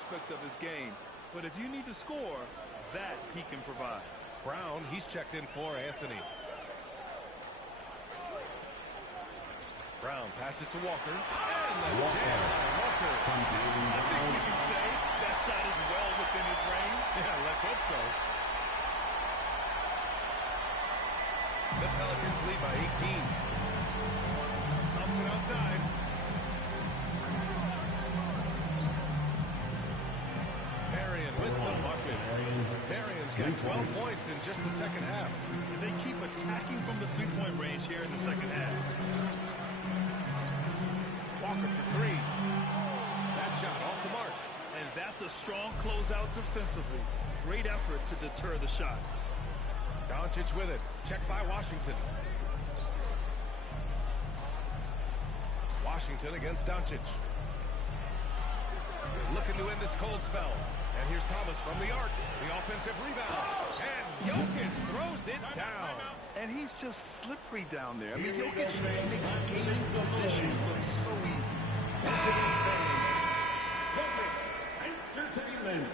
aspects of his game. But if you need to score, that he can provide. Brown, he's checked in for Anthony. Brown passes to Walker. And the jam by Walker. I think we can say that shot is well within his range. Yeah, let's hope so. The Pelicans lead by 18. Thompson outside. Marion with the bucket. Marion's got 12 points in just the second half. And they keep attacking from the three-point range here in the second half. Walker for three. That shot off the mark. And that's a strong closeout defensively. Great effort to deter the shot. Doncic with it. Checked by Washington. Washington against Doncic. Looking to end this cold spell. And here's Thomas from the arc. The offensive rebound. And Jokic throws it down. And he's just slippery down there. I mean, Jokic makes gaining position look so easy. Entertainment.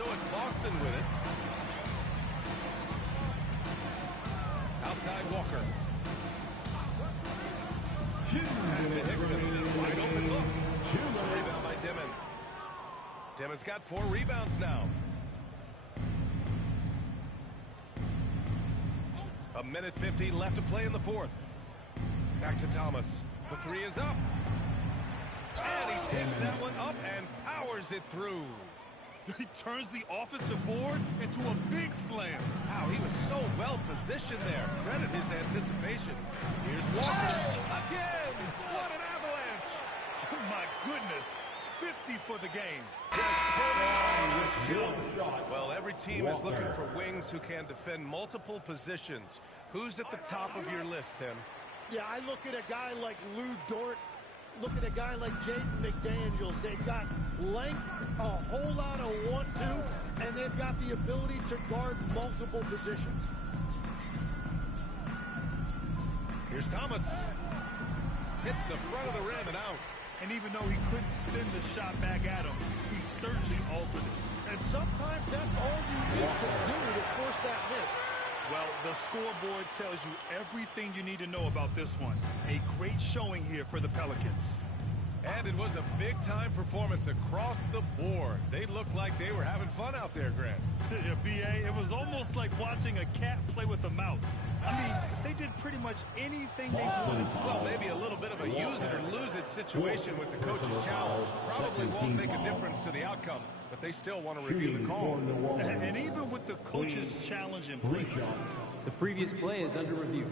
So it's Boston with it. Outside Walker. Pass to Hickson. Wide open look. Rebound by Dimon. Dimon's got 4 rebounds now. A minute 50 left to play in the fourth. Back to Thomas. The three is up. And he takes that one up and powers it through. He turns the offensive board into a big slam. Wow, he was so well positioned there. Credit his anticipation. Here's Walker. Again! What an avalanche! Oh my goodness. 50 for the game. Well, every team is looking for wings who can defend multiple positions. Who's at the top of your list, Tim? Yeah, I look at a guy like Lou Dort. Look at a guy like Jaden McDaniels. They've got length, a whole lot of 1-2, and they've got the ability to guard multiple positions. Here's Thomas. Hits the front of the rim and out. And even though he couldn't send the shot back at him, he certainly altered it. And sometimes that's all you need to do to force that miss. Well, the scoreboard tells you everything you need to know about this one. A great showing here for the Pelicans. And it was a big-time performance across the board. They looked like they were having fun out there, Grant. Yeah, B.A., it was almost like watching a cat play with a mouse. I mean, they did pretty much anything they wanted to. Well, maybe a little bit of a use it or lose it situation with the coach's challenge. Probably won't make a difference to the outcome, but they still want to review the call. And even with the coach's challenge in play, the previous play is under review.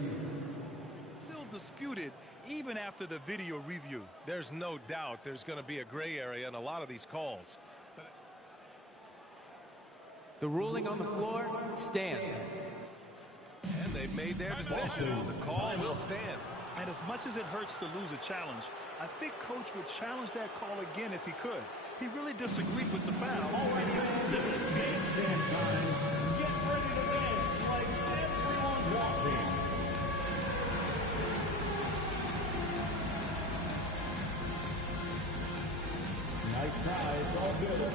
Still disputed even after the video review. There's no doubt there's going to be a gray area in a lot of these calls. The ruling on the floor stands. And they've made their decision. The call will stand. And as much as it hurts to lose a challenge, I think Coach would challenge that call again if he could. He really disagreed with the foul. And he's still Get ready to dance like everyone's watching. Nice try, it's all good.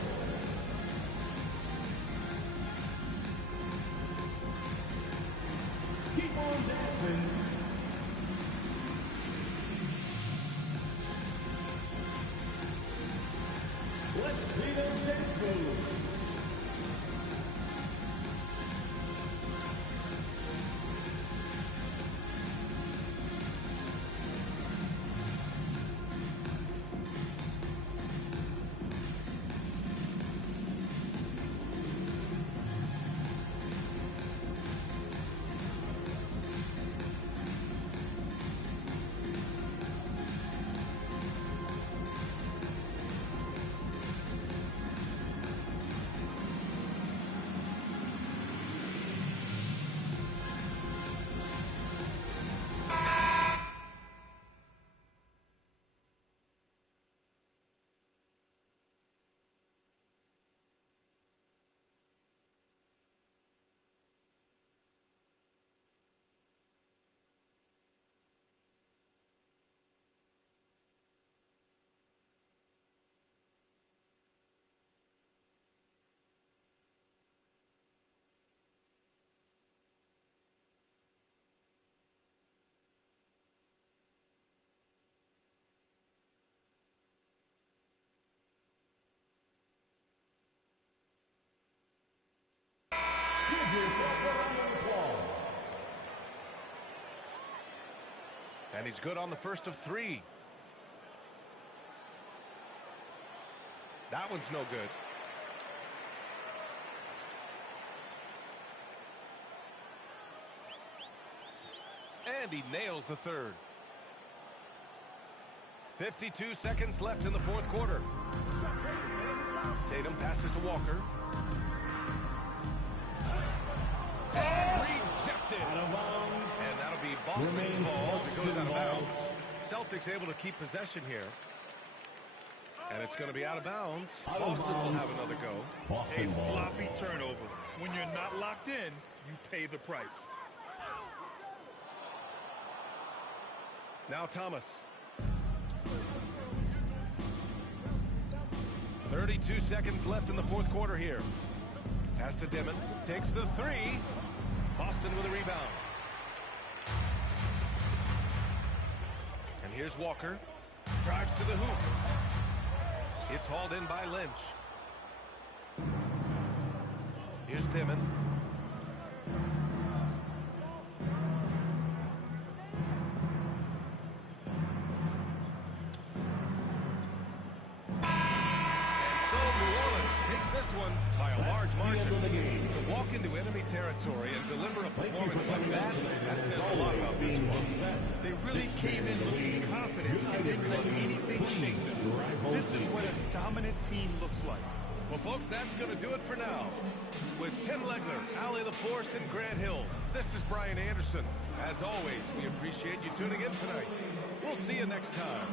Keep on dancing. Let's see those dance moves. And he's good on the first of 3. That one's no good. And he nails the third. 52 seconds left in the fourth quarter. Tatum passes to Walker. And rejected. And that'll be Boston's ball as it goes out of bounds. Celtics able to keep possession here. And it's going to be out of bounds. Boston will have another go. A sloppy turnover. When you're not locked in, you pay the price. Now Thomas. 32 seconds left in the fourth quarter here. Pass to Dimon. Takes the 3. Boston with a rebound. And here's Walker. Drives to the hoop. It's hauled in by Lynch. Here's Dimon. This one by a large margin. To walk into enemy territory and deliver a performance like that says a lot about this one. They really came in looking confident and didn't let anything shake them. This is what a dominant team looks like. Well, folks, that's going to do it for now. With Tim Legler, Ali LaForce, and Grant Hill, this is Brian Anderson. As always, we appreciate you tuning in tonight. We'll see you next time.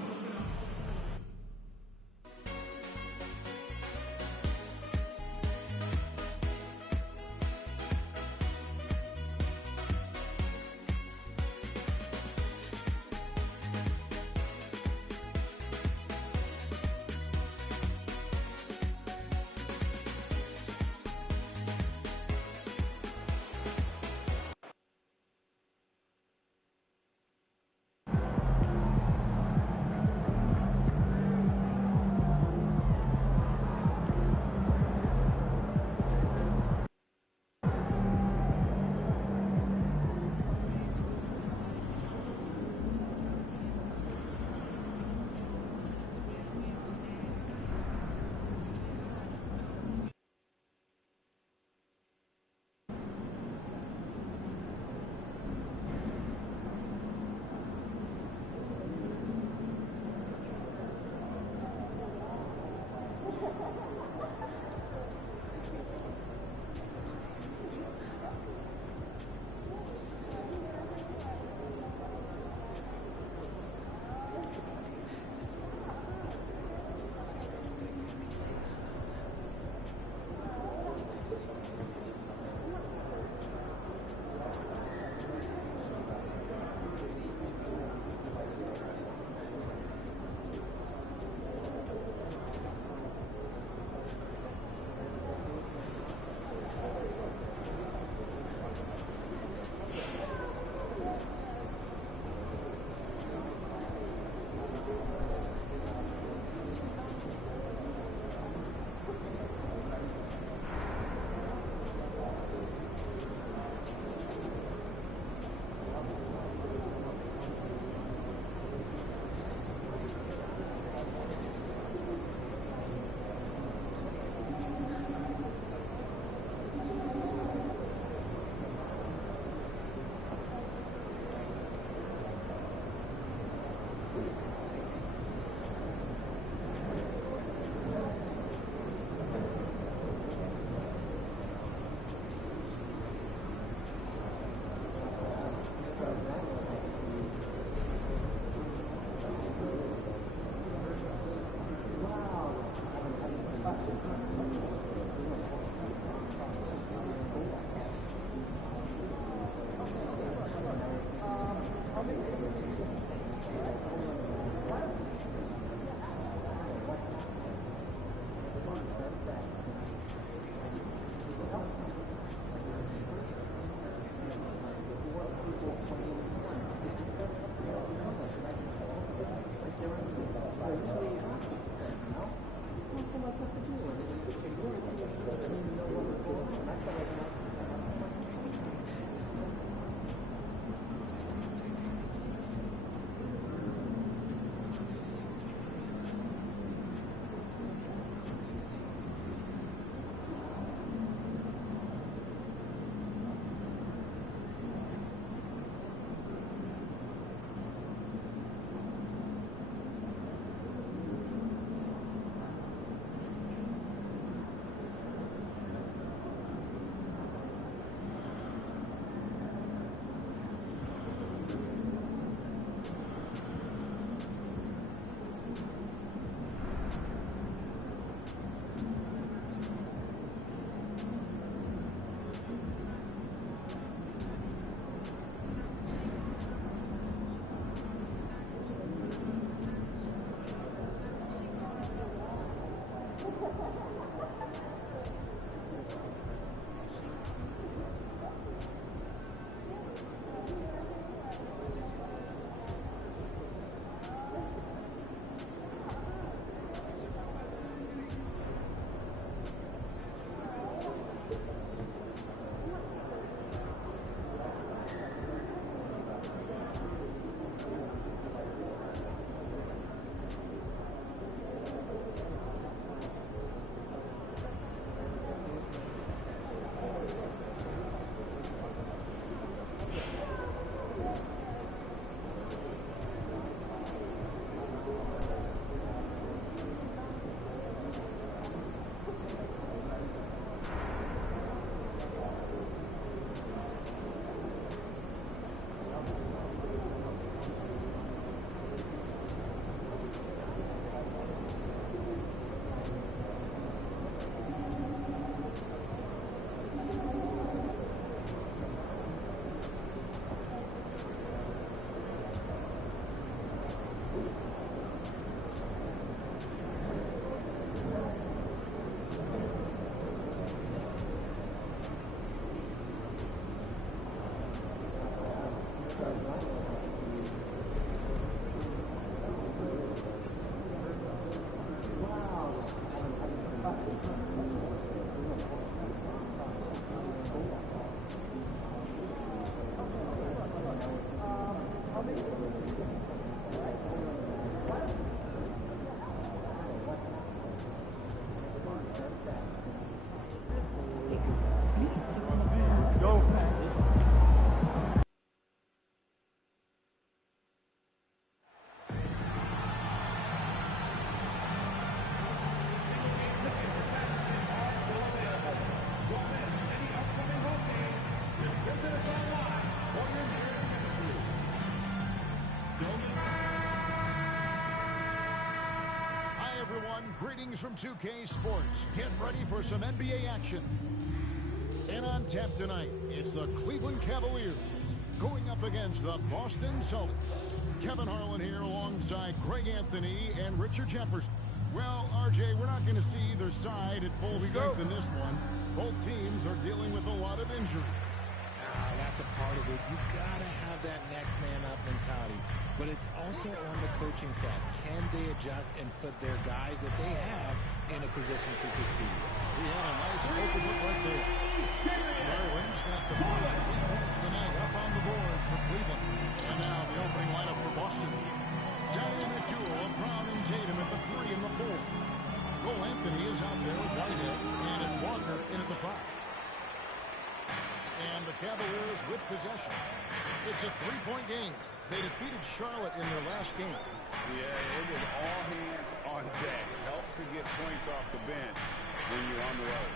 Greetings from 2K Sports. Get ready for some NBA action. And on tap tonight, it's the Cleveland Cavaliers going up against the Boston Celtics. Kevin Harlan here alongside Greg Anthony and Richard Jefferson. Well, RJ, we're not going to see either side at full strength in this one. Both teams are dealing with a lot of injury. That's a part of it. You've got to have that next man up mentality. But it's also on the coaching staff. Can they adjust and put their guys that they have in a position to succeed? We had a nice open look right there. Garland's got the first 3 points of the night up on the board for Cleveland. And now the opening lineup for Boston. Dynamic duo of Brown and Tatum at the 3 and the 4. Cole Anthony is out there with Whitehead, and it's Walker in at the 5. And the Cavaliers with possession. It's a 3-point game. They defeated Charlotte in their last game. Yeah, it was all hands on deck. Helps to get points off the bench when you're on the road.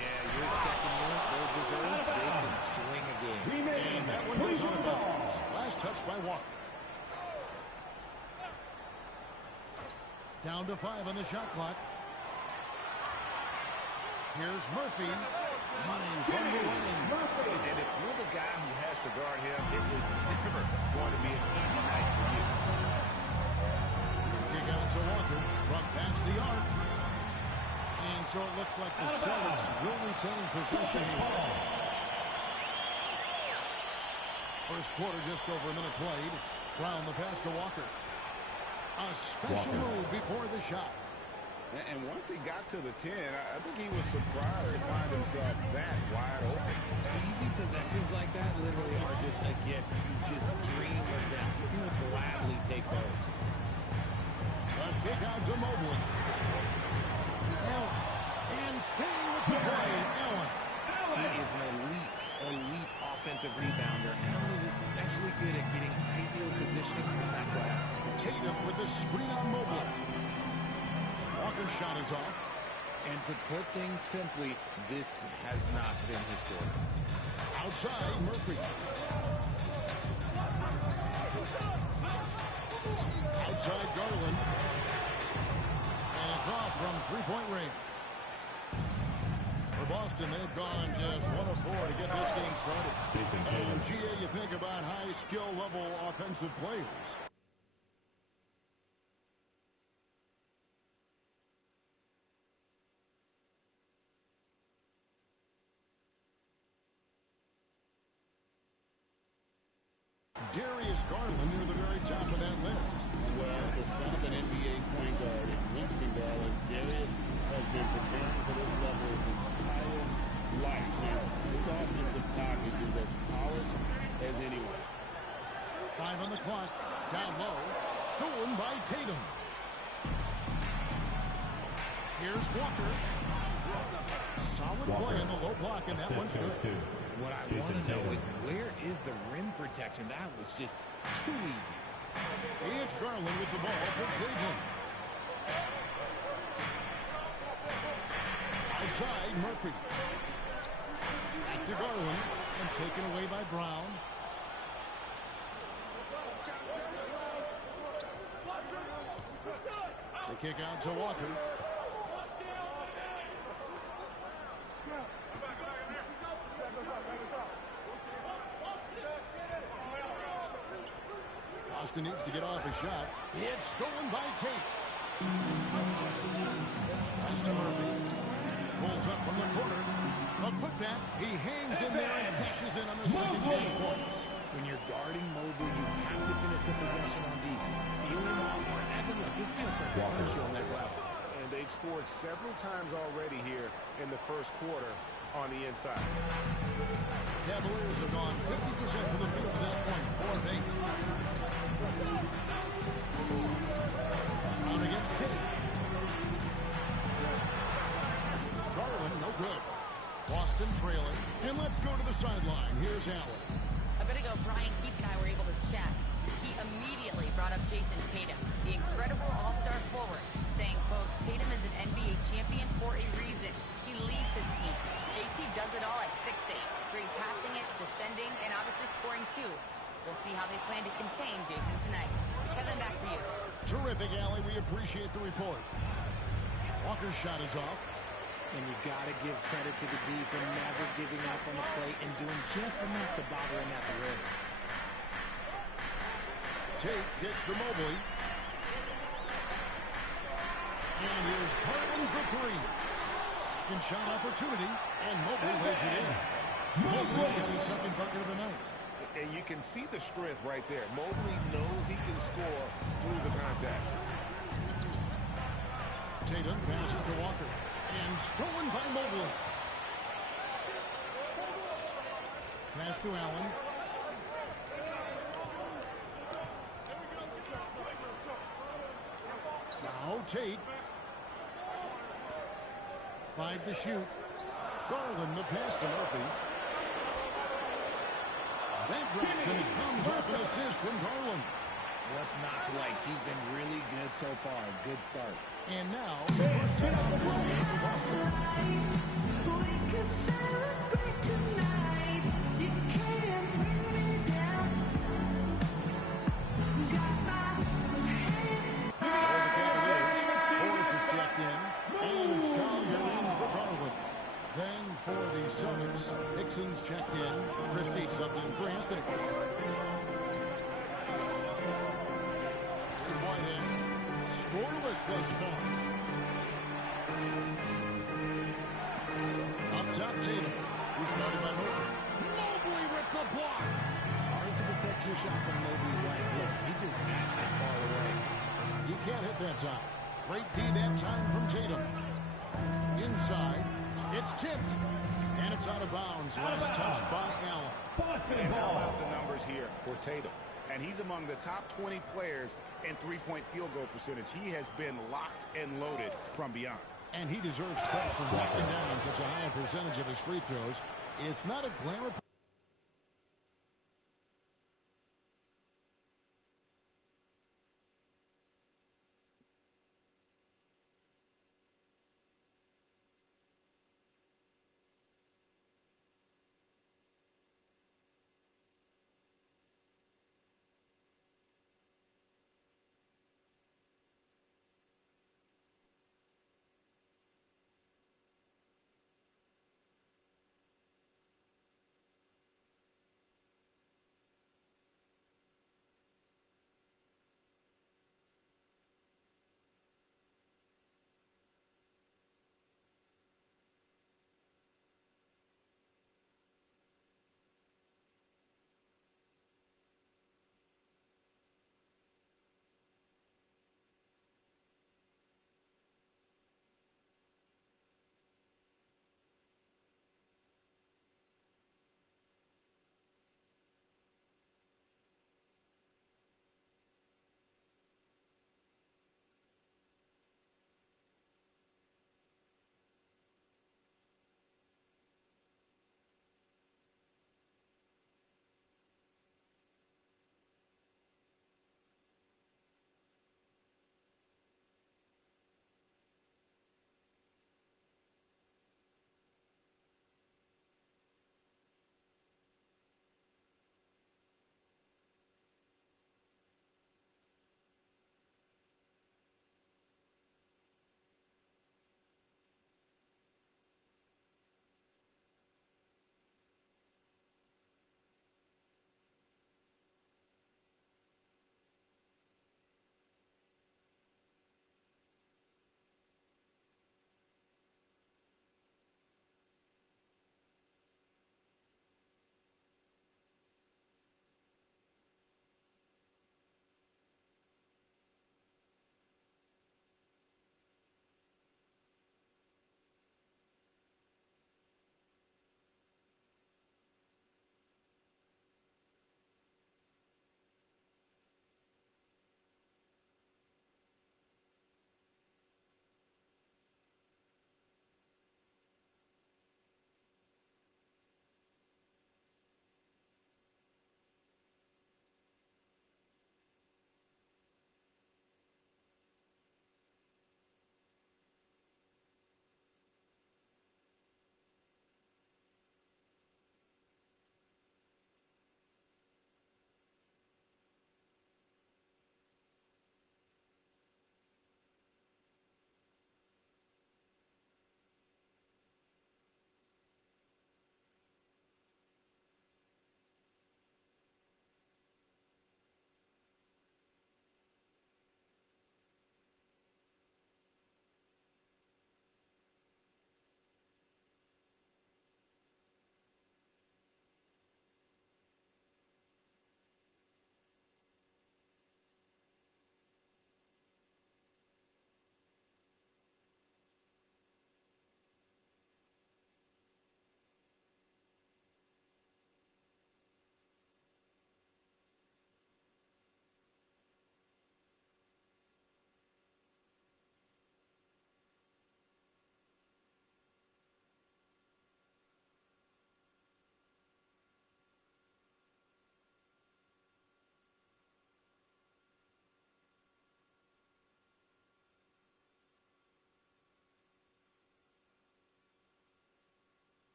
Yeah, your second unit, those reserves, they can swing a game. And that one goes out of bounds. Last touch by Walker. Down to 5 on the shot clock. Here's Murphy. Money from the lane. And if you're the guy who has to guard him, it is never going to be an easy night for you. Kick out to Walker from past the arc. And so it looks like the Celtics will retain possession here. First quarter, just over a minute played. Brown the pass to Walker. A special move before the shot. And once he got to the 10, I think he was surprised to find himself that wide open. Easy possessions like that literally are just a gift. You just dream of them. You will gladly take those. A kick out to Mobley. Allen. And staying with the play, Allen. He is an elite offensive rebounder. Allen is especially good at getting ideal positioning on that glass. Tatum with the screen on Mobley. Walker's shot is off. And to put things simply, this has not been his quarter. Outside, Murphy. Outside, Garland. And it's off from three-point range. For Boston, they've gone just 1 of 4 to get this game started. And GA, you think about high skill level offensive players. Garland near the very top of that list. Well, the son of an NBA point guard in Winston Garland, Darius has been preparing for this level his entire life. And his offensive package is as polished as anyone. 5 on the clock. Down low. Stolen by Tatum. Here's Walker. Solid play in the low block, and that one's good. What I want to know is where is the rim protection? That was just too easy. It's Garland with the ball for Cleveland. Outside, Murphy. Back to Garland, and taken away by Brown. The kick out to Walker. Austin needs to get off a shot. It's stolen by Tate. Pass to Murphy. Pulls up from the corner. A putback. He hangs in there and cashes in on the second chance points. When you're guarding Mobley, you have to finish the possession on D. Seal him off. Evan, look, this man's going to punch you on that glass. And they've scored several times already here in the first quarter on the inside. Cavaliers have gone 50% from the field at this point, 4 of 8. Brown against Tate. Garland, no good. Boston trailing. And let's go to the sideline. Here's Allen. A bit ago, Brian Keith and I were able to chat. He immediately brought up Jason Tatum, the incredible all-star forward, saying, quote, Tatum is an NBA champion for a reason. He leads his team. JT does it all at 6'8", great passing it, defending, and obviously scoring too. We'll see how they plan to contain Jason tonight. Kevin, back to you. Terrific, Allie. We appreciate the report. Walker's shot is off. And you got to give credit to the D for never giving up on the play and doing just enough to bother him at the rim. Tate gets to Mobley. And here's Garland for 3. Second shot opportunity, and Mobley lays it in. Mobley's got his second bucket of the night. And you can see the strength right there. Mobley knows he can score through the contact. Tatum passes to Walker. And stolen by Mobley. Pass to Allen. Now Tate. 5 to shoot. Garland the pass to Murphy. That drops and it comes off an assist from Garland. What's not to like? He's been really good so far. Good start. And now, first time out of the game for Boston. We could celebrate tonight. You can't bring me down. Got my hands. For the Cavaliers, Forrest is checked in. And Collier in for Garland. Then for the Celtics, Hickson's checked in. Christie subbed in for Anthony. Here's Whitehead. Scoreless thus far. Up top, Tatum. He's guarded by Murphy. Mobley with the block. Hard to protect your shot from Mobley's length. Look, he just bats that ball away. He can't hit that time. Great D that time from Tatum. Inside, it's tipped. And it's out of bounds. Last touch by Allen. And how about the numbers here for Tatum? And he's among the top 20 players in three-point field goal percentage. He has been locked and loaded from beyond. And he deserves credit for knocking down such a high percentage of his free throws. It's not a glamour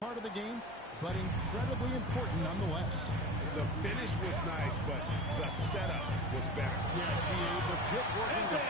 part of the game, but incredibly important nonetheless. The finish was nice, but the setup was better. Yeah, GA, the pit working the...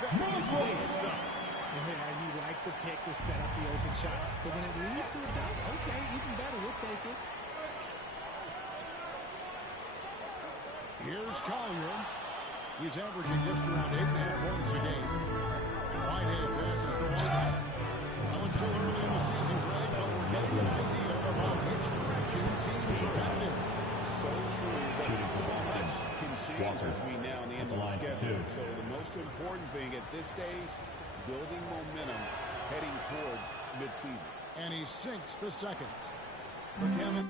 Yeah, you like the pick to set up the open shot, but when it leads to a dunk, okay, even better, we'll take it. Here's Collier. He's averaging just around 8.5 points a game. Whitehead passes to White. Well, it's still early in the season, Greg, but we're getting an idea about which direction teams are headed. So true, but so much can change between now and the end of the schedule. So the most important thing at this stage, building momentum heading towards midseason. And he sinks the second. McKevin.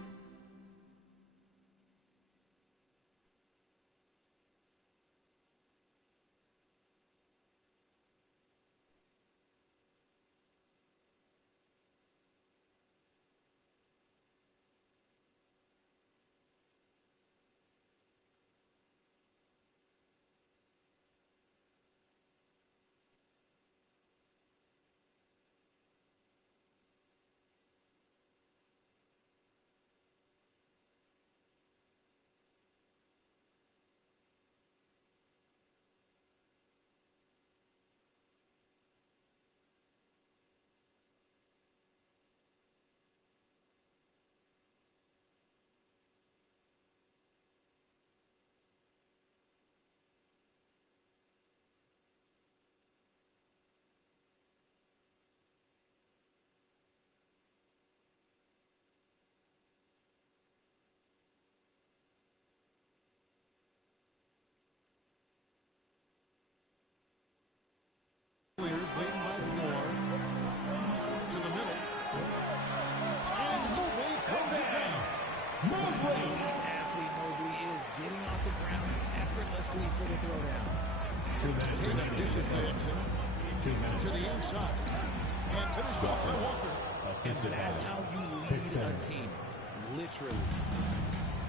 Cavaliers leading by 4. To the middle. And Mobley throws it down. Mobley. The athlete Mobley is getting off the ground effortlessly for the throwdown. Tatum dishes to Hickson. To the inside. And finished off by Walker. And that's how you lead a team. Literally.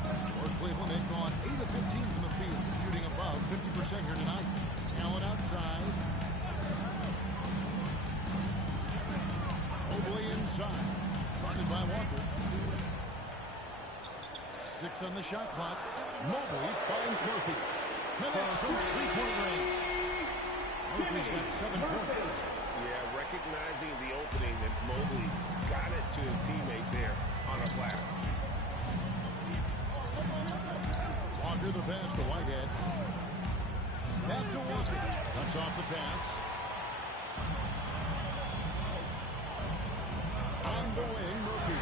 For Cleveland, they've gone 8 of 15 from the field, shooting above 50% here tonight. Allen outside. Mobley inside. Guarded by Walker. 6 on the shot clock. Mobley finds Murphy. Connects from three-point range. Murphy's got 7 points. Yeah, recognizing the opening that Mobley got it to his teammate there on a platter. Walker the pass to Whitehead. Back to Walker. Cuts off the pass. On the wing, Murphy.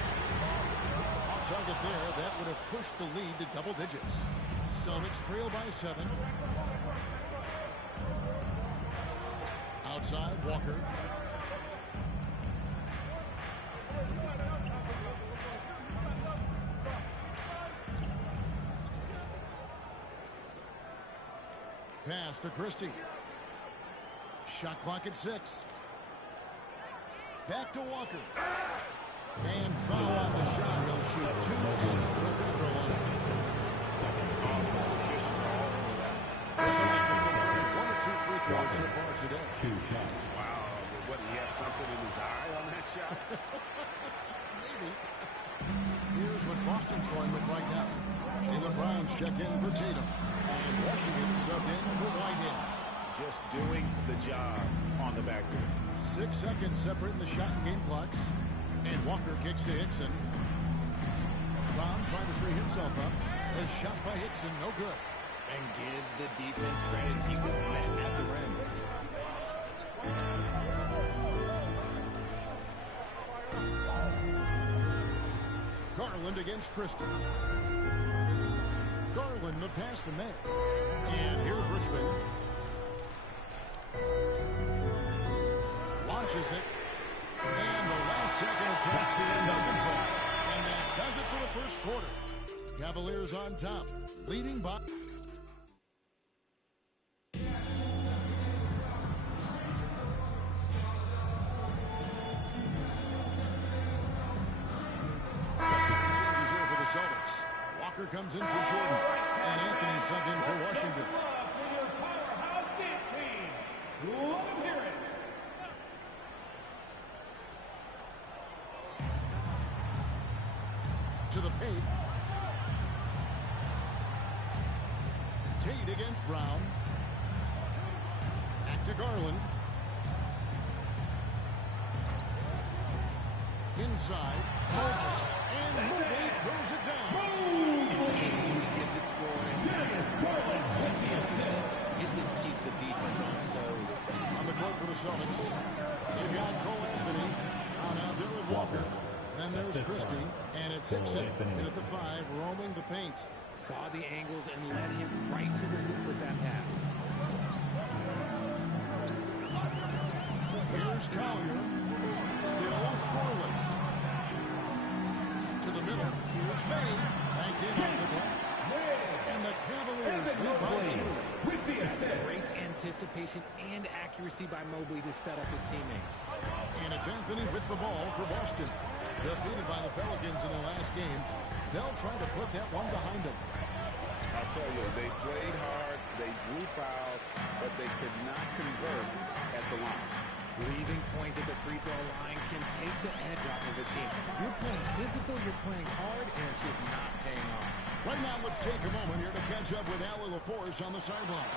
Off target there. That would have pushed the lead to double digits. Celtics trail by 7. Outside, Walker. Pass to Christie. Shot clock at 6. Back to Walker. And foul on the shot. He'll shoot 2 at the free throw line. One or two free throws so far today. 2 shots. Wow, what, he have something in his eye on that shot? Maybe. Here's what Boston's going with right now. Jaylen Brown's check in for Tatum. And Washington subbed in for Whitehead. Just doing the job on the backboard. 6 seconds separating the shot and game clocks. And Walker kicks to Hickson. Brown trying to free himself up. A shot by Hickson, no good. And give the defense credit. He was met at the rim. Garland against Christie. Garland the pass to May. And here's Richmond. Launches it. And the last second attempt doesn't fall. And that does it for the first quarter. Cavaliers on top. Leading by... Walker comes in for Jordan. And Anthony subbed in for Washington. To the paint. Tate against Brown. Back to Garland. Inside. And Mobley throws it down. Gifted scoring. It just keeps the defense on its toes. On the court for the Celtics, you've got Cole Anthony on out there with Walker. Then there's Christie, and it's Hickson in at the 5, roaming the paint. Saw the angles and led him right to the hoop with that pass. Here's Collier, still scoreless. To the middle, here's May, banked in off the glass. And the Cavaliers lead by 2. Great anticipation and accuracy by Mobley to set up his teammate. And it's Anthony with the ball for Boston. Defeated by the Pelicans in their last game, they'll try to put that one behind them. I'll tell you, they played hard, they drew fouls, but they could not convert at the line. Leaving points at the free throw line can take the edge off of a team. You're playing physical, you're playing hard, and it's just not paying off. Right now, let's take a moment here to catch up with Allie LaForce on the sideline.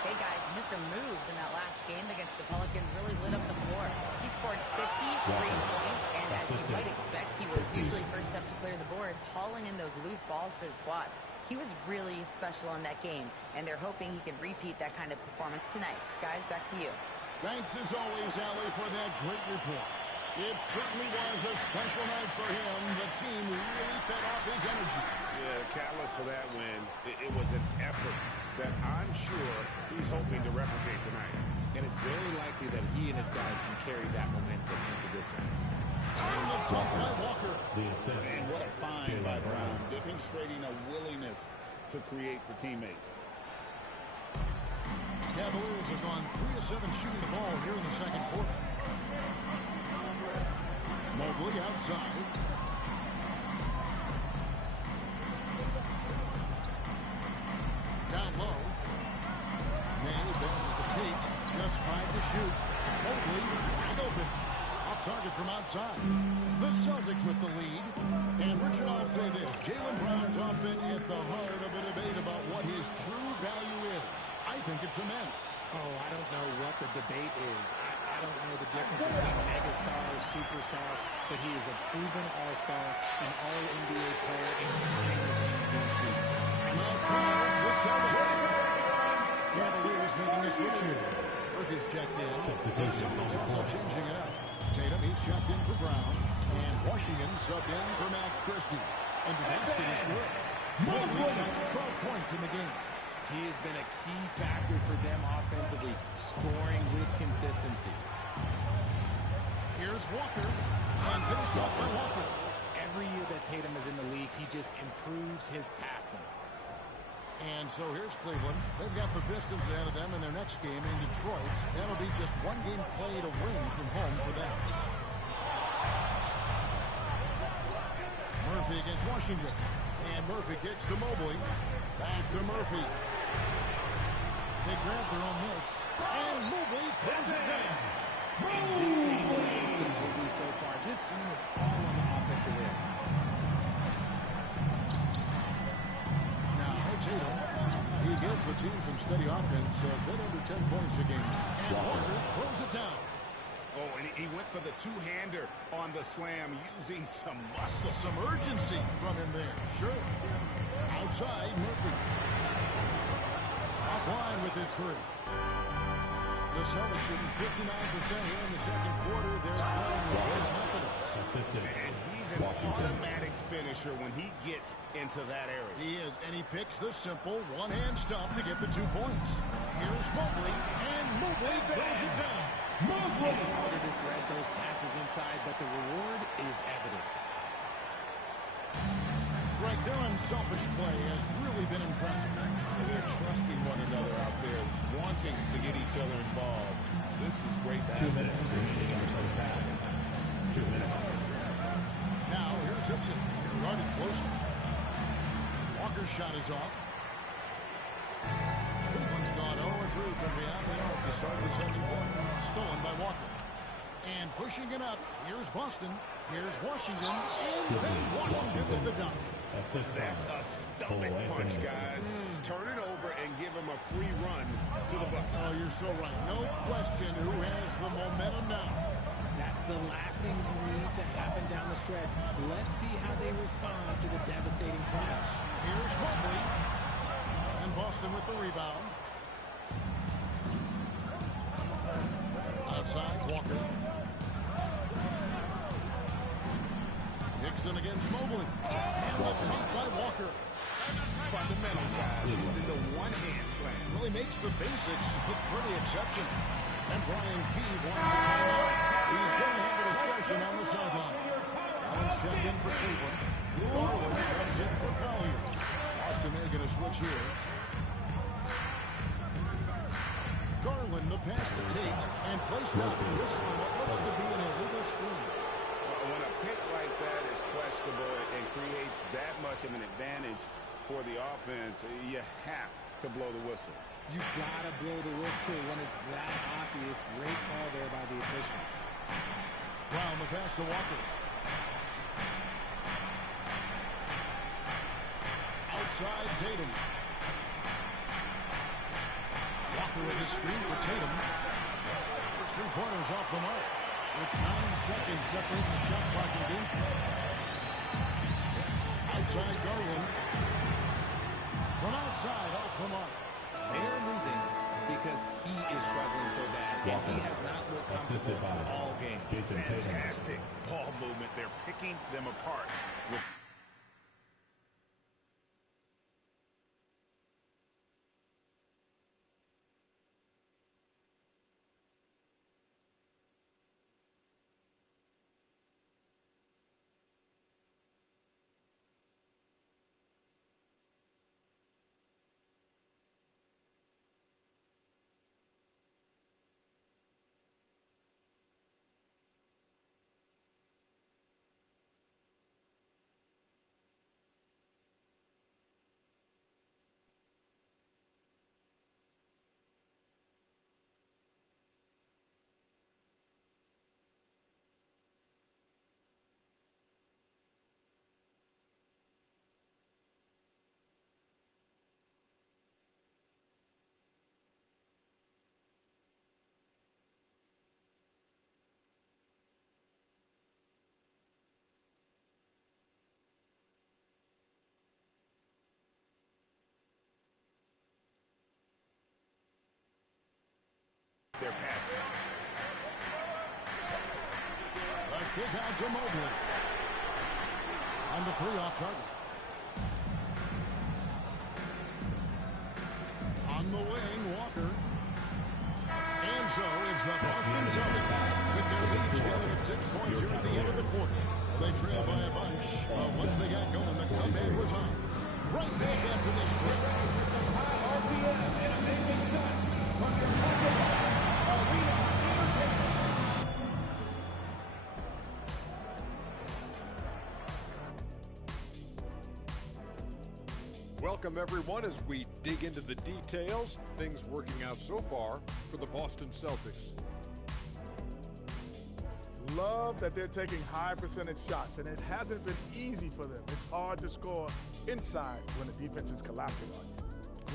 Hey guys, Mr. Moves in that last game against the Pelicans really lit up the floor. He scored 53 points, and as you might expect, he was usually first up to clear the boards, hauling in those loose balls for the squad. He was really special in that game, and they're hoping he can repeat that kind of performance tonight. Guys, back to you. Thanks as always, Allie, for that great report. It certainly was a special night for him. The team really fed off his energy. Yeah, the catalyst for that win, it was an effort that I'm sure he's hoping to replicate tonight. And it's very likely that he and his guys can carry that momentum into this one. On the top by Walker. And what a find by Brown, demonstrating a willingness to create for teammates. Cavaliers have gone 3 of 7 shooting the ball here in the second quarter. Mobley outside. Down low. May passes to Tate. Just 5 to shoot. Mobley wide open. Off target from outside. The Celtics with the lead. And Richard, I'll say this. Jaylen Brown's offense at the heart of a debate about what his true value is. I think it's immense. Oh, I don't know what the debate is. I don't know the difference between megastar or superstar, but he is a proven all-star, an all-NBA player, and Cavaliers making a switch here. Murphy's checked in. The Celtics also changing it up. Tatum, he's checked in for Brown. And Washington subbed in for Max Christie. And the basket is good. Mobley's got 12 points in the game. he has been a key factor for them offensively, scoring with consistency. Here's Walker, and finished off by Walker. Every year that Tatum is in the league, he just improves his passing. And so here's Cleveland. They've got the Pistons ahead of them in their next game in Detroit. That'll be just one game played away from home for them. Murphy against Washington. And Murphy kicks to Mobley. Back to Murphy. They grab their own miss. And Mobley throws it down. In this game, belongs to Mobley so far. Just doing it all on the offensive end. Now, Tatum, he gives the team some steady offense, a bit under 10 points a game. And Walker throws it down. Oh, and he went for the two-hander on the slam, using some muscle. Some urgency from him there. Sure. Outside, Murphy. Offline with his three. The Celtics shooting 59% here in the second quarter. They're playing with great confidence. And he's an automatic finisher when he gets into that area. He is, and he picks the simple one-hand stump to get the 2 points. Here's Mobley, and Mobley throws it down. It's harder to thread those passes inside, but the reward is evident. Greg, their unselfish play has really been impressive. They're trusting one another out there, wanting to get each other involved. This is great basketball. 2 minutes remaining on the first half. 2 minutes. Now, here's Hudson, guarded closely. Walker's shot is off. Cleveland's gone 0-3 from beyond the arc to start the second quarter. Stolen by Walker. And pushing it up, here's Boston. Here's Washington. And then Washington with the dunk. That's a stomach punch, guys. Turn it over and give him a free run to the bucket. Oh, you're so right. No question who has the momentum now. That's the last thing you need to happen down the stretch. Let's see how they respond to the devastating crash. Here's Mobley. And Boston with the rebound. Outside, Walker. Nixon against Mobley. And the dunk by Walker. Fundamental, guys. Using the one-hand slam. Really makes the basics look pretty exceptional. And Brian Keeve wants to come out. He's going to have a discussion on the sideline. Allen's checked in for Cleveland. Garland comes in for Collier. Boston making a switch here. Garland, the pass to Tate, and placed out for whistle on what looks to be an illegal screen. When a pick like that is questionable and creates that much of an advantage for the offense, you have to blow the whistle. You gotta blow the whistle when it's that obvious. Great call there by the official. Brown, the pass to Walker. Outside, Tatum. Walker with his screen for Tatum. First 3 pointers off the mark. It's 9 seconds separating the shot clock and game. Outside, Garland. From outside, off the mark. They're losing because he is struggling so bad, and he has not looked comfortable all game. Fantastic ball movement. They're picking them apart with their passing. A kick out to Mobley. On the 3 off target. On the wing, Walker. And so it's the Boston Celtics with their lead still at 6 points here at the end of the quarter. They trail by a bunch, but once they got going, the comeback was on. Right back after this break. High RPM and amazing stunts from your arena entertainment. Welcome, everyone, as we dig into the details. Things working out so far for the Boston Celtics. Love that they're taking high percentage shots, and it hasn't been easy for them. It's hard to score inside when the defense is collapsing on you.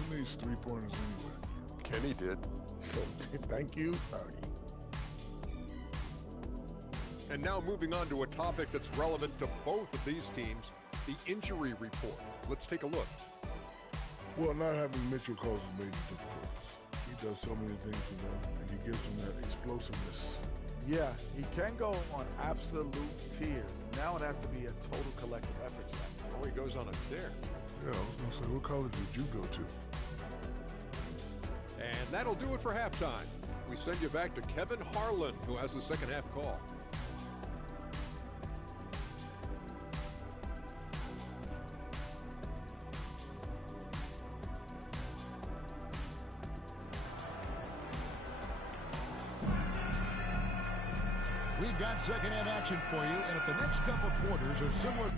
Who needs three-pointers anyway? Kenny did. Thank you, Ernie. And now moving on to a topic that's relevant to both of these teams, the injury report. Let's take a look. Well, not having Mitchell causes major difficulties. He does so many things for them, and he gives them that explosiveness. Yeah, he can go on absolute tears. Now it has to be a total collective effort, Jack. Oh, he goes on a tear. Yeah, I was going to say, what college did you go to? And that'll do it for halftime. We send you back to Kevin Harlan, who has the second half call. We've got second half action for you, and if the next couple quarters are similar...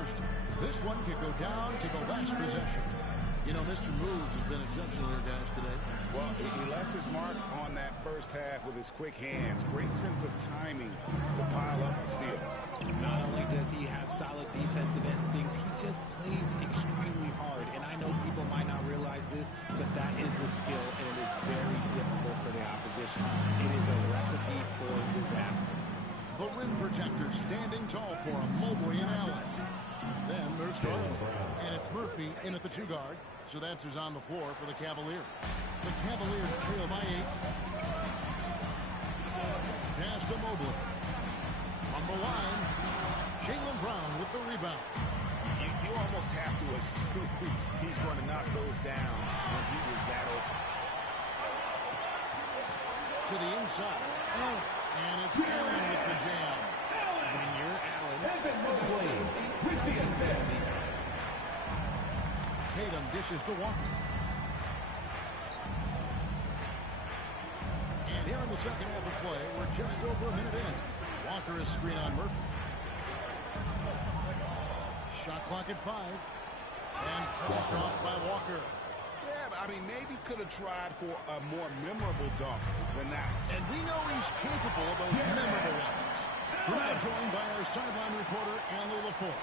first. This one could go down to the last possession. You know, Mr. Moves has been exceptional here, guys, today. Well, he left his mark on that first half with his quick hands. Great sense of timing to pile up the steals. Not only does he have solid defensive instincts, he just plays extremely hard. And I know people might not realize this, but that is a skill, and it is very difficult for the opposition. It is a recipe for disaster. The rim protector standing tall for him, Mobley and Allen. Then there's Garland. And it's Murphy in at the 2-guard. So that's who's on the floor for the Cavaliers. The Cavaliers trail by 8. Pass to Mobley. On the line, Jaylen Brown with the rebound. You almost have to assume he's going to knock those down when he is that open. To the inside. And it's Allen with the jam. When you're Allen, that's the blade with the assist. Tatum dishes to Walker. And here in the second half of play, we're just over a minute in. Walker is screen on Murphy. Shot clock at 5. And finished off by Walker. Yeah, I mean, maybe could have tried for a more memorable dunk than that. And we know he's capable of those memorable ones. We're now joined by our sideline reporter, Allie LaForce.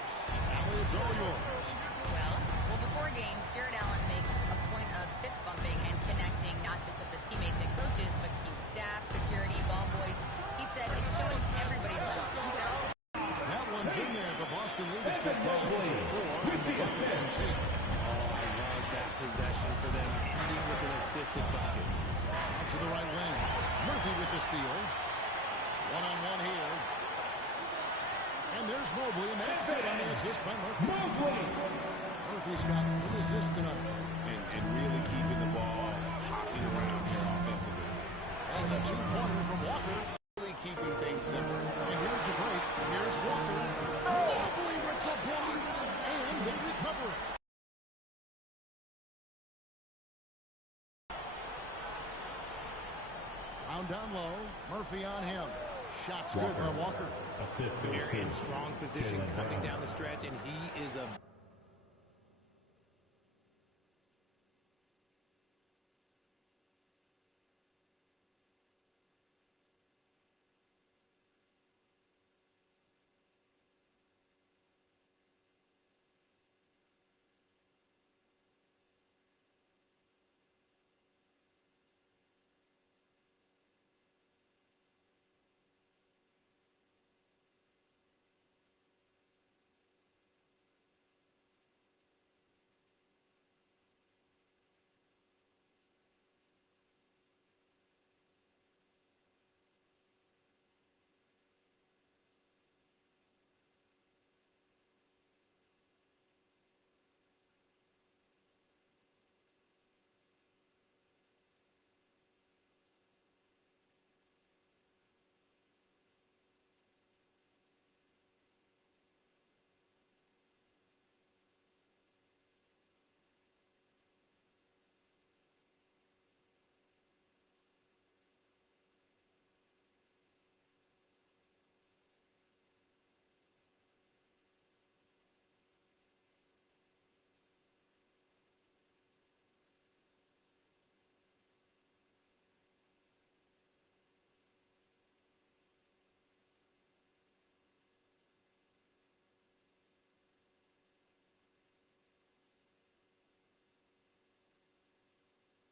Allie, it's all yours. Well, before games, Jared Allen makes a point of fist bumping and connecting not just with the teammates and coaches, but team staff, security, ball boys. He said it's showing everybody love. That one's in there. The Boston leaders get down to 4 with the assist. I love that possession for them, ending with an assisted bucket. Out to the right wing. Murphy with the steal. One-on-one here. And there's Mobley, and that's good on the assist by Murphy. Murphy's got 3 assists tonight. And really keeping the ball hopping around here offensively. That's a 2-pointer from Walker. Really keeping things simple. And here's the break. Here's Walker. Mobley with the block. And they recover it. Down low. Murphy on him. Shot's good by Walker. Very in strong position coming down the stretch, and he is a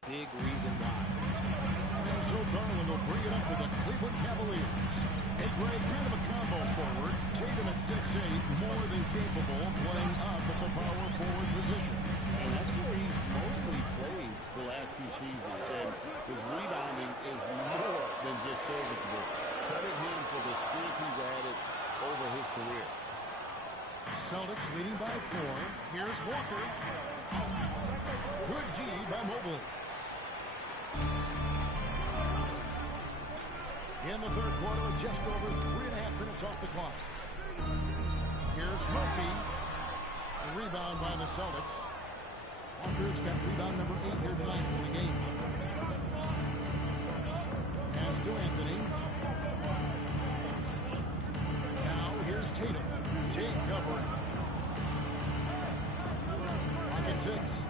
big reason why. And so Garland will bring it up for the Cleveland Cavaliers. Hey, Greg, kind of a combo forward. Tatum at 6'8", more than capable of playing up at the power forward position. And that's where he's mostly played the last few seasons. And his rebounding is more than just serviceable. Credit him for the strength he's added over his career. Celtics leading by 4. Here's Walker. Good D by Mobley. In the third quarter, with just over 3.5 minutes off the clock. Here's Murphy. A rebound by the Celtics. Walker's got rebound number 8 here tonight in the game. Pass to Anthony. Now here's Tatum. Tate covering. 6.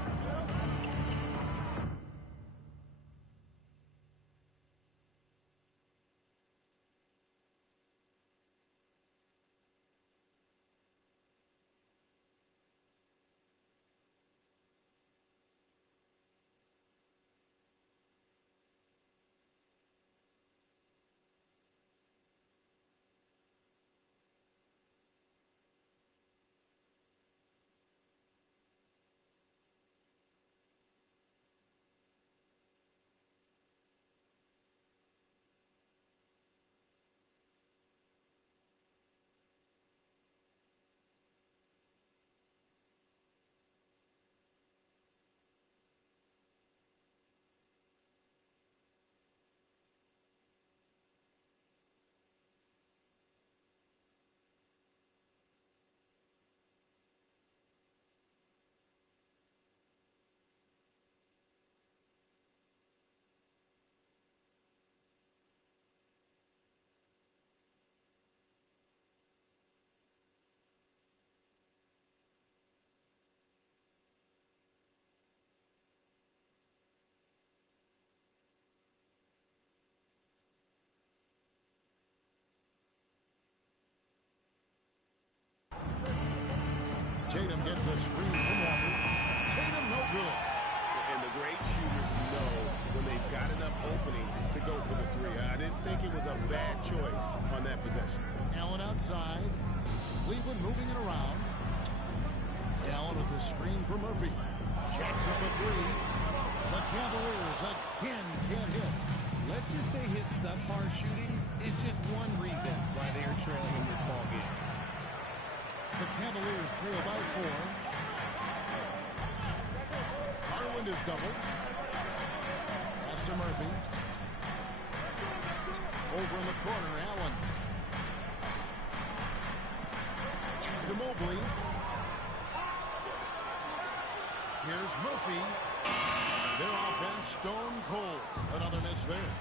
Tatum gets a screen from Walker. Tatum no good. And the great shooters know when they've got enough opening to go for the 3. I didn't think it was a bad choice on that possession. Allen outside. Cleveland moving it around. Allen with the screen for Murphy. Jacks up a 3. The Cavaliers again can't hit. Let's just say his subpar shooting is just one reason why they are trailing in this ball game. The Cavaliers trail by 4. Garland is doubled. Pass to Murphy. Over in the corner, Allen. To Mobley. Here's Murphy. Their offense stone cold. Another miss there.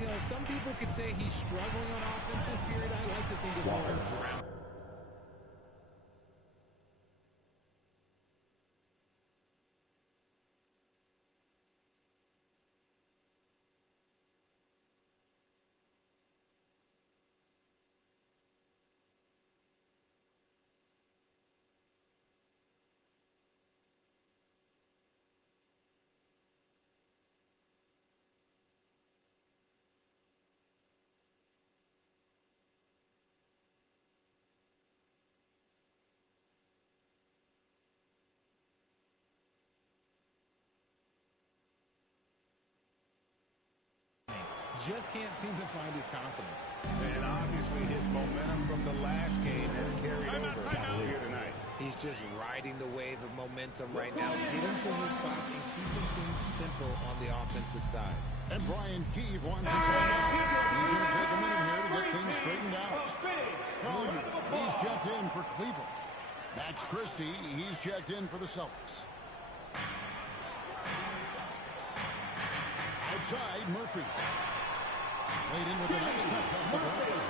You know, some people could say he's struggling on offense this period. I like to think of more drought. Just can't seem to find his confidence. And obviously his momentum from the last game has carried over here tonight. He's just riding the wave of momentum right now, getting to his spots and keeping things simple on the offensive side. And Brian Keefe wants to try out. He's going to take a minute here to get things straightened out. Hilliard, he's checked in for Cleveland. Max Christie, he's checked in for the Celtics. Outside, Murphy. Played in with a nice touch off the glass.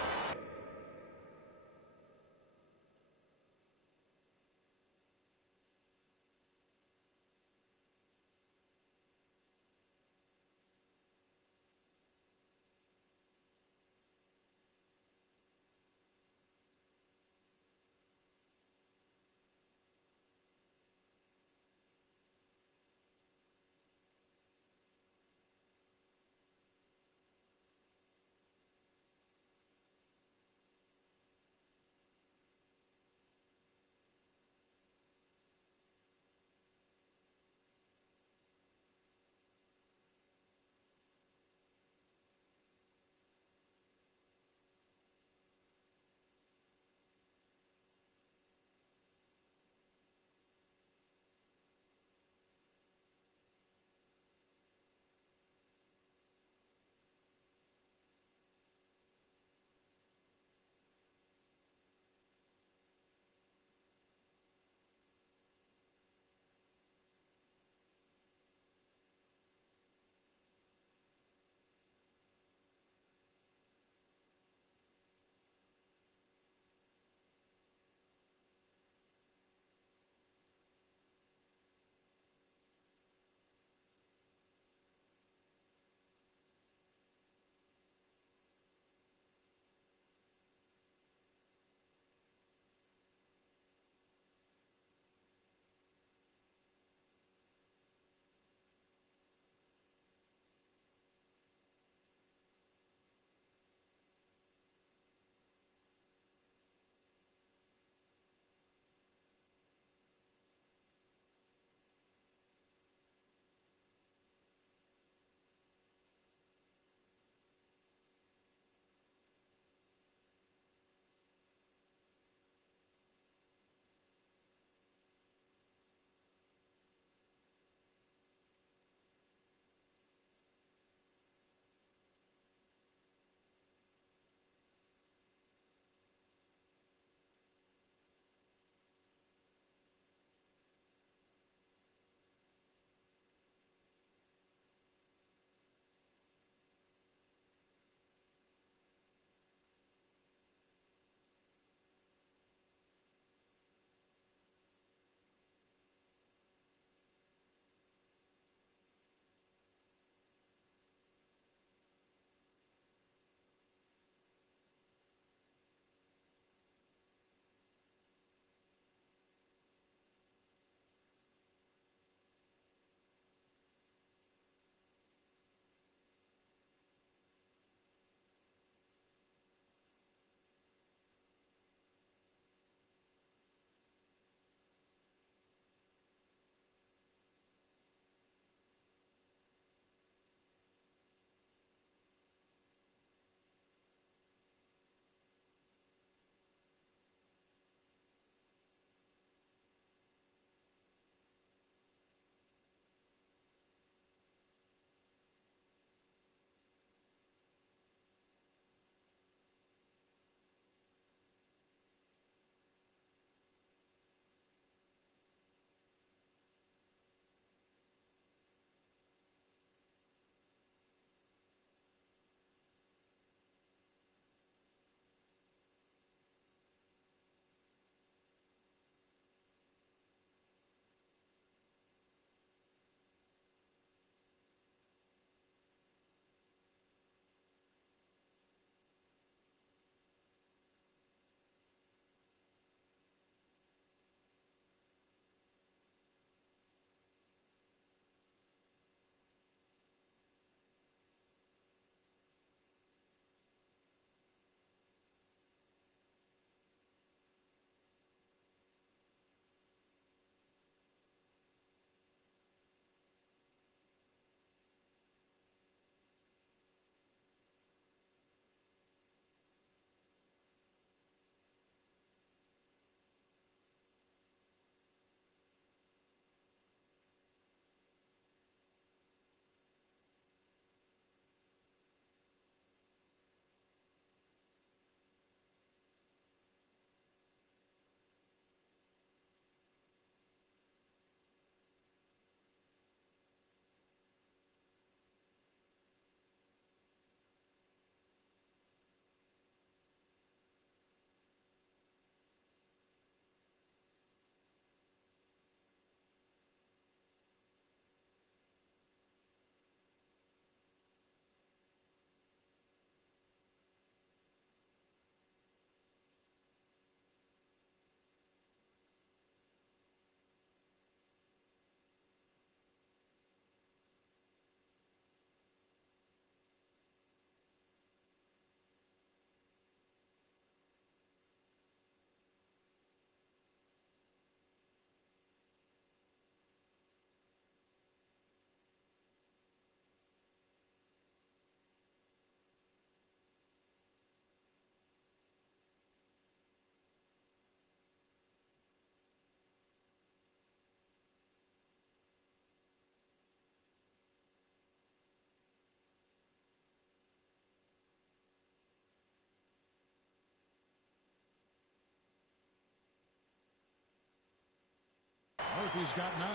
Murphy's got 9.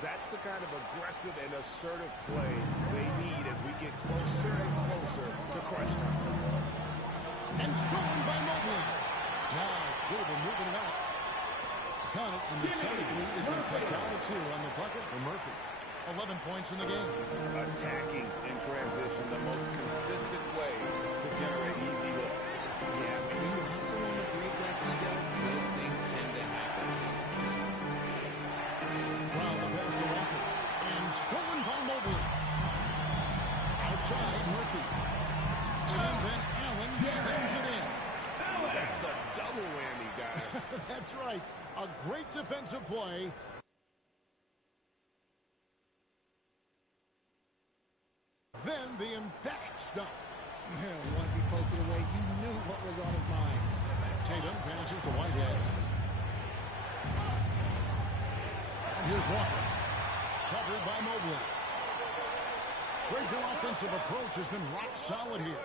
That's the kind of aggressive and assertive play they need as we get closer and closer to crunch time. And stolen by Mobley. Now, Cleveland moving it up. Count it, and the Celtic lead has been cut down to 2 on the bucket for Murphy. 11 points in the game. Attacking in transition, the most consistent way to generate easy looks. Yeah, when you hustle on the break like he does, good things tend to happen. Brown the pass to Walker. And stolen by Mobley. Outside, Murphy. And then Allen slams it in. That's a double whammy, guys. That's right. A great defensive play. Then the emphatic stuff. Once he poked it away, you knew what was on his mind. Tatum passes to Whitehead. And here's Walker. Covered by Mobley. Their offensive approach has been rock solid here.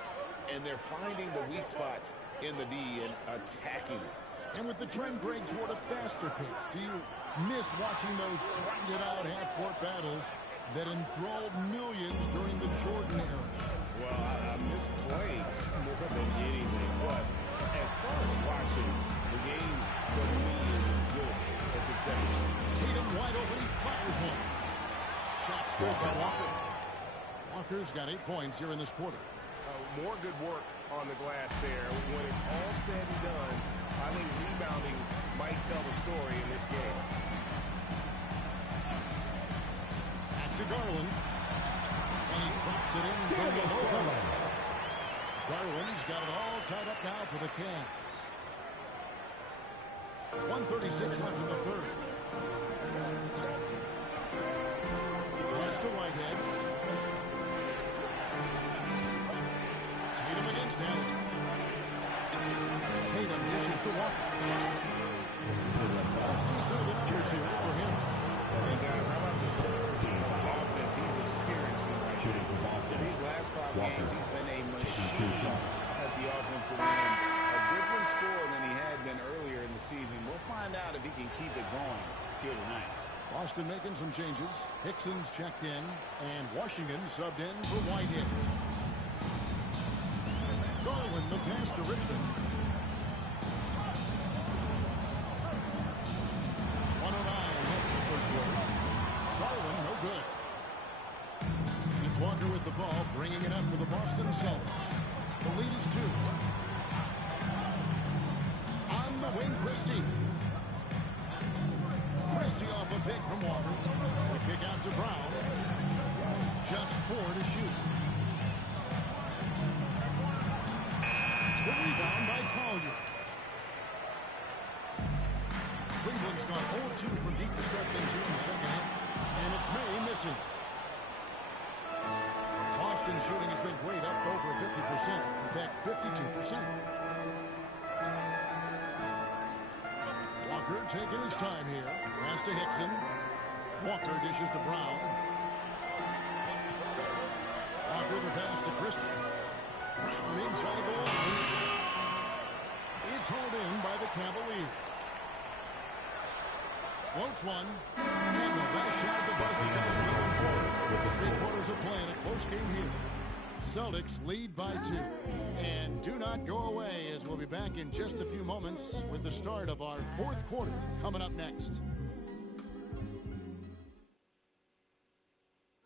And they're finding the weak spots in the D and attacking it. And with the trend break toward a faster pace, do you miss watching those grinded-out half-court battles that enthralled millions during the Jordan era? Well, I miss playing more than anything, but as far as watching, the game for me is as good as it's ever been. Tatum wide open, he fires one. Shot's good by Walker. Walker's got 8 points here in this quarter. More good work on the glass there. When it's all said and done, I think rebounding might tell the story in this game. Back to Garland. And he drops it in from the low post. Garland's got it all tied up now for the Cavs. 1:36 left in the third. Pass to Whitehead. Tatum against him. Tatum dishes to Walker. Let's see some of the numbers here for him. Hey guys, how about the surge of offense he's experiencing right now? These last 5 games, he's been a machine at the offensive end. A different score than he had been earlier in the season. We'll find out if he can keep it going here tonight. Boston making some changes. Hickson's checked in, and Washington subbed in for Whitehead. Garland the pass to Richmond. 109 left in the third quarter. Garland no good. It's Walker with the ball, bringing it up for the Boston Celtics. The lead is 2. On the wing, Christie. Christie off a pick from Walker. The kick out to Brown. Just 4 to shoot. The rebound by Collier. Cleveland's gone 0-2 from deep to start things here in the second half. And it's May missing. Boston shooting has been great, up over 50%. In fact, 52%. Walker taking his time here. Pass to Hickson. Walker dishes to Brown. Walker the pass to Christie. Brown inside the line. It's hauled in by the Cavaliers. Floats one. And the last shot of the buzzer comes moving forward. With the 3 quarters of play in a close game here. Celtics lead by 2. And do not go away, as we'll be back in just a few moments with the start of our 4th quarter coming up next.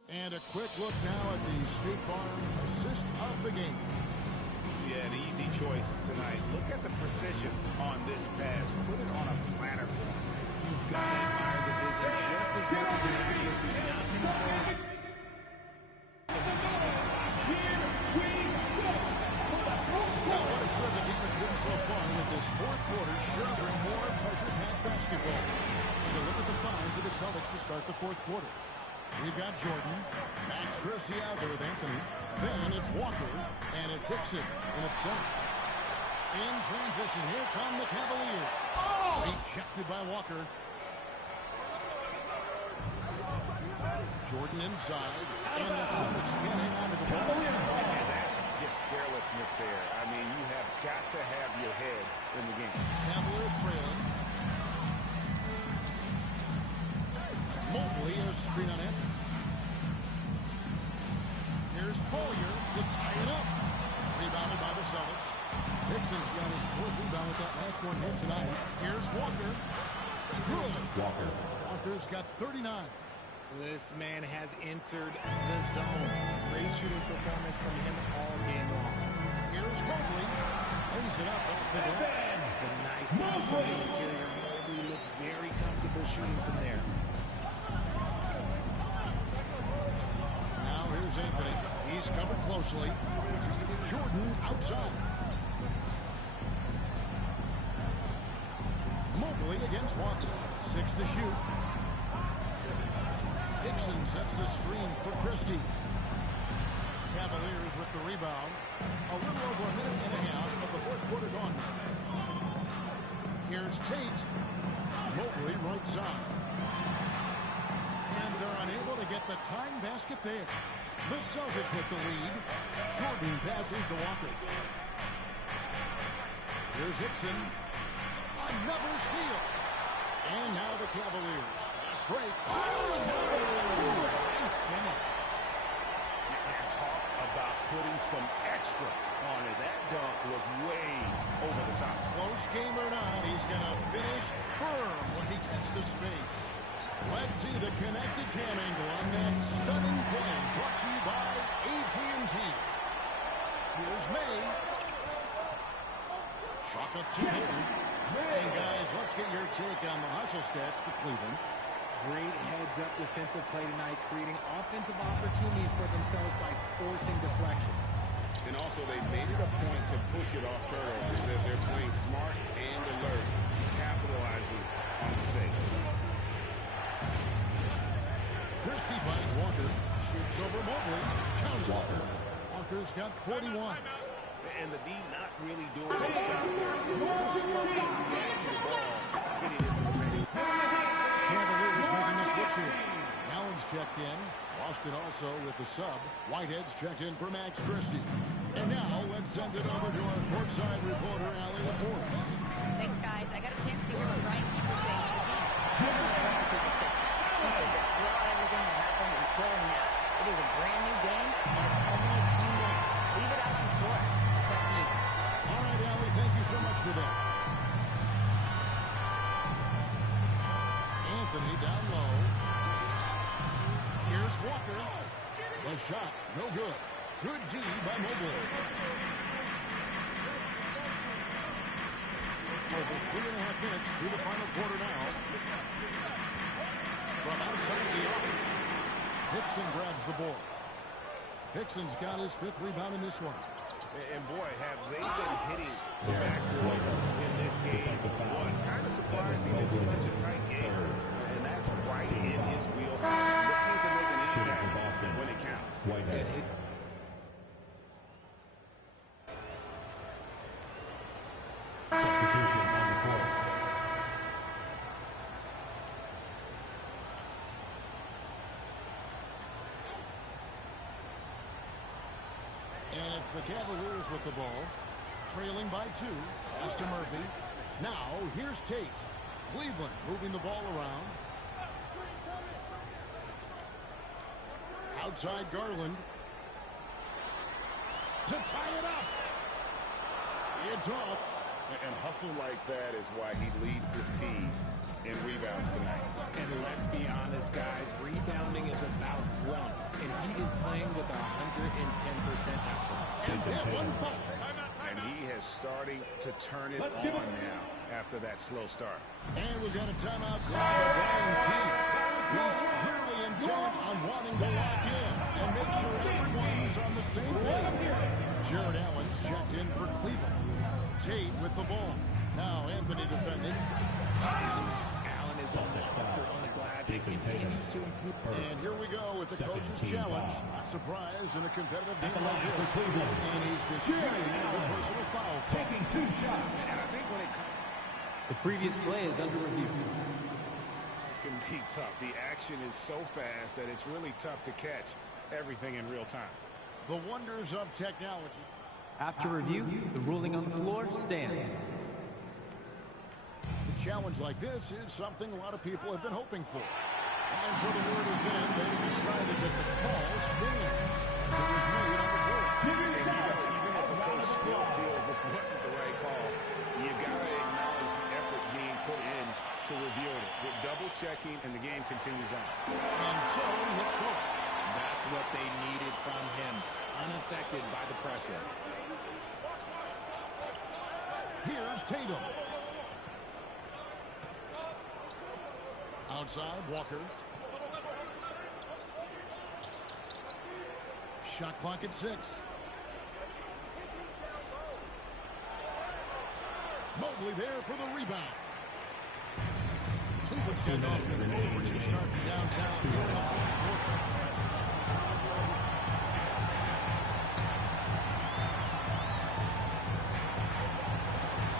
And a quick look now at the State Farm assist of the game. Yeah, an easy choice tonight. Look at the precision on this pass. Put it on a platter for him. You've got to admire the vision just as much as the accuracy. Now can you what a terrific game it's been so far with this 4th quarter sure bring more pressure-packed basketball. And a look at the five for the Celtics to start the 4th quarter. We've got Jordan, Max Christie out there with Anthony. Then it's Walker, and it's Hickson in its center. In transition, here come the Cavaliers. Rejected by Walker. Jordan inside, and the Celtics can't hang on to the ball. And that's just carelessness there. I mean, you have got to have your head in the game. Cavaliers trailing. Here's screen on it. Here's Collier to tie it up. Rebounded by the Celtics. Hickson's got his 4th rebound with that last one hit tonight. Here's Walker. Good. Walker's got 39. This man has entered the zone. Great shooting performance from him all game long. Here's Mobley. Lays it up off the glass. The nice touch from the interior. Mobley looks very comfortable shooting from there. Now here's Anthony. He's covered closely. Jordan outside. Mobley against Walker. 6 to shoot. Hickson sets the screen for Christie. Cavaliers with the rebound. A little over a minute and a half of the 4th quarter gone. Here's Tate. Mobley right side. And they're unable to get the tying basket there. The Celtics with the lead. Jordan passes to Walker. Here's Hickson. Another steal. And now the Cavaliers. Fast break. Nice finish. Talk about putting some extra on it. That dunk was way over the top. Close game or not, he's going to finish firm when he gets the space. Let's see the connected cam angle on that stunning play brought to you by AT&T. Here's May. Chocolate two-hitter. And guys, let's get your take on the hustle stats for Cleveland. Great heads-up defensive play tonight, creating offensive opportunities for themselves by forcing deflections. And also, they made it a point to push it off turnovers. They're playing smart and alert, capitalizing on mistakes. Christie finds Walker. Shoots over Mobley. Counters. Walker's got 41. And the D not really doing his job there. React to the ball. Getting his attention. Cavaliers making the switch here. Allen's checked in. Boston also with the sub. Whitehead's checked in for Max Christie. And now let's send it over to our courtside reporter, Allie LaForce. Thanks, guys. I got a chance to hear what Brian Keefe was saying to the team. He was one of his assistants. He said to throw out everything that happened until now. It is a brand new game, and it's only a few minutes. Leave it out on the floor. Back to you guys. All right, Allie, thank you so much for that. Anthony down low. Here's Walker. The shot, no good. Good D by Mobley. Over 3.5 minutes through the final quarter now. From outside the arc, Hickson grabs the ball. Hickson's got his 5th rebound in this one. And boy, have they been hitting the backboard in this game. Kind of surprising in such a tight game. And that's right in his wheelhouse. Looking to make an impact when it counts. And it's the Cavaliers with the ball, trailing by 2. Pass to Murphy. Now, here's Tate. Cleveland moving the ball around. Outside Garland. To tie it up. It's off. And hustle like that is why he leads this team in rebounds tonight. And let's be honest, guys, rebounding is about grunt, and he is playing with 110% effort. And he has starting to turn it on now after that slow start. And we've got a timeout call by Brian Keefe. He's clearly intent on wanting to lock in and make sure everyone's on the same page. Jared Allen's checked in for Cleveland. Tate with the ball. Now Anthony defending. Allen is a monster on the glass. He continues to improve. And here we go with the coach's challenge. Not surprised in a competitive game like this. And he's disputing the personal foul. Taking 2 shots. And I think when it comes... The previous play is under review. This can be tough. The action is so fast that it's really tough to catch everything in real time. The wonders of technology. After review, the ruling on the floor stands. A challenge like this is something a lot of people have been hoping for. And so the word is in. They decided that the call stands. So it was made on the board. And even if a coach still feels this wasn't the right call, you got to acknowledge the effort being put in to review it. With double-checking, and the game continues on. And so he hits both. That's what they needed from him. Unaffected by the pressure. Here's Tatum. Outside, Walker. Shot clock at 6. Mobley there for the rebound. Cleveland's getting off to an 0-for-2 start from downtown here in the fourth quarter.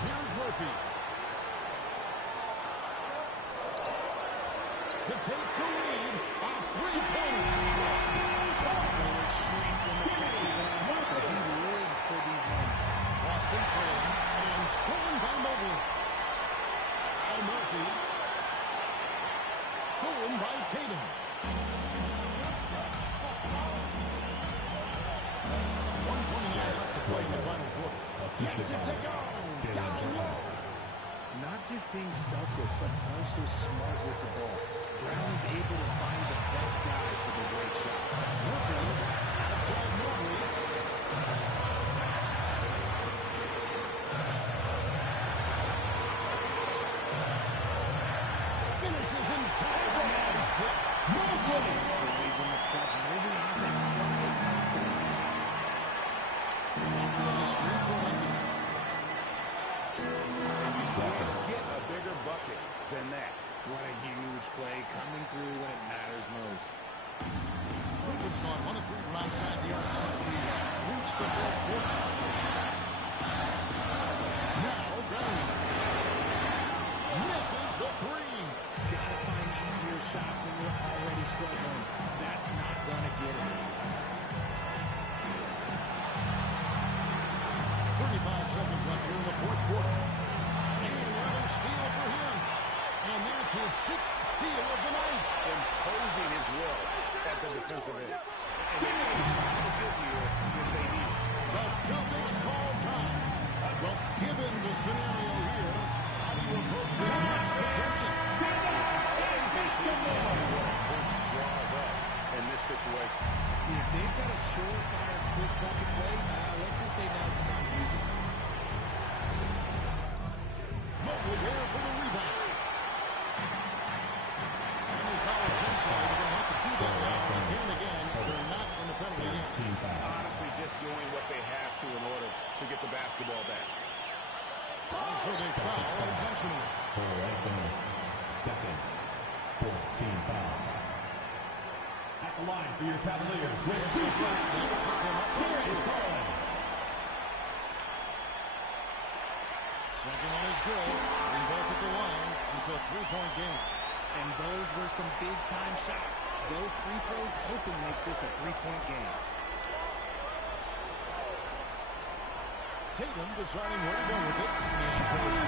Here's Murphy. To take the lead, a three-pointer. He lives for these moments. Boston trailing and stolen by Mobley. Al Murphy. Stolen by Tatum. 1:29 left to play in the final quarter. Gets it to go. Down low. Not just being selfless, but also smart with the ball. Brown is able to find the best guy for the great shot. Murphy outside Mobley. Finishes inside the man's clutch. Mobley. He's in the clutch. Mobley has that quiet confidence. On the screen for Anthony. Get a bigger bucket than that. What a huge play coming through when it matters most. Cleveland's gone 1 of 3 from outside the arc since we reached the fourth quarter. Now Brown misses the three. Gotta find easier shots when you're already struggling. That's not gonna get it. 35 seconds left here in the fourth quarter. And another steal for him. And that's his 6th steal of the night. Imposing his will at the defensive end. And they can give you if they need it. The Celtics call time. Well, given the scenario here, how do you approach this next possession? Draws up in this situation. If they've got a surefire quick bucket play, let's just say now's the time to use it. Mobley there for the rebound. And they foul intentionally. They're going to have to do that now. And here and again, they're not in the penalty game. Honestly, just doing what they have to in order to get the basketball back. So they foul intentionally. Second, 14 foul. At the line for your Cavaliers with 2 shots. Darius Garland. Second one is good. And both at the line. It's a 3-point game. And those were some big-time shots. Those free throws helping make this a 3-point game. Tatum deciding where to go with it. And so it's